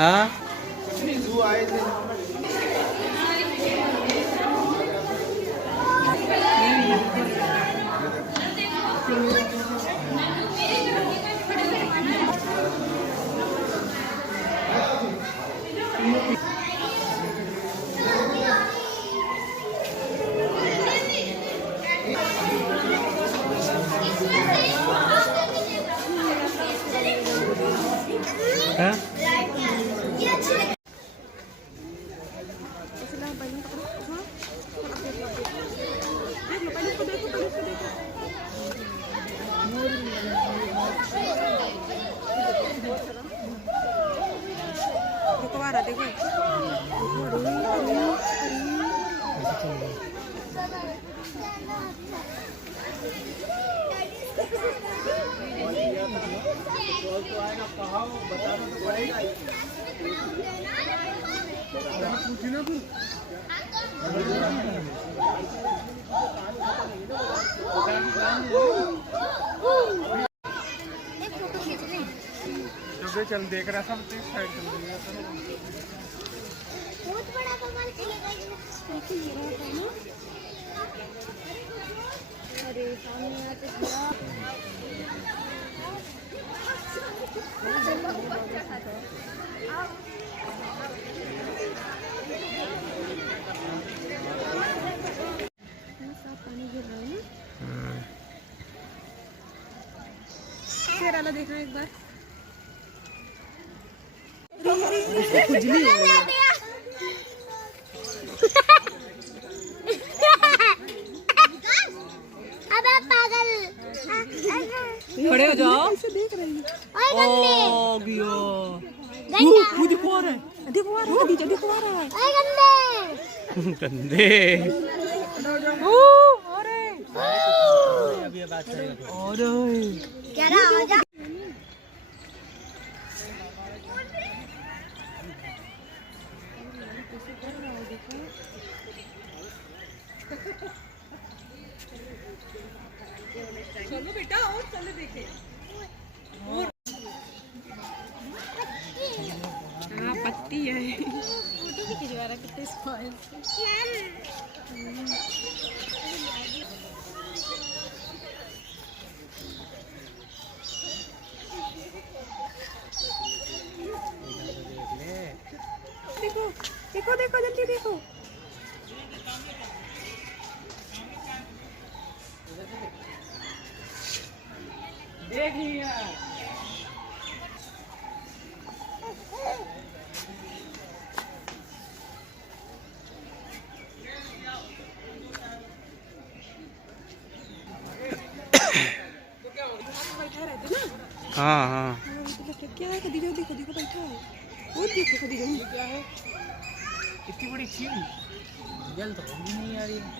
हाँ हाँ देखो चल देख रहा सब साइड चल रही है बहुत बड़ा कमाल चलेगा अरे सामने आते पानी गिर रहा है ना शेराला देखना एक बार खुजली अबे पागल खड़े हो जाओ देख रही ओ गियो देखो आ रहा है देखो आ रहा है देखो आ रहा है गंदे अरे अभी बात करेंगे अरे क्या रहा हो जा चलो बेटा और चलो देखे हाँ पत्ती है फोटो भी खिंचवा रहा कितने स्माइल देखो देखो देखो जल्दी देखो देखिए हाँ हाँ क्या है खदीजा देखो देखो बैठा है वो देखो खदीजा क्या है इतनी बड़ी चीज जल तो नहीं आ रही है।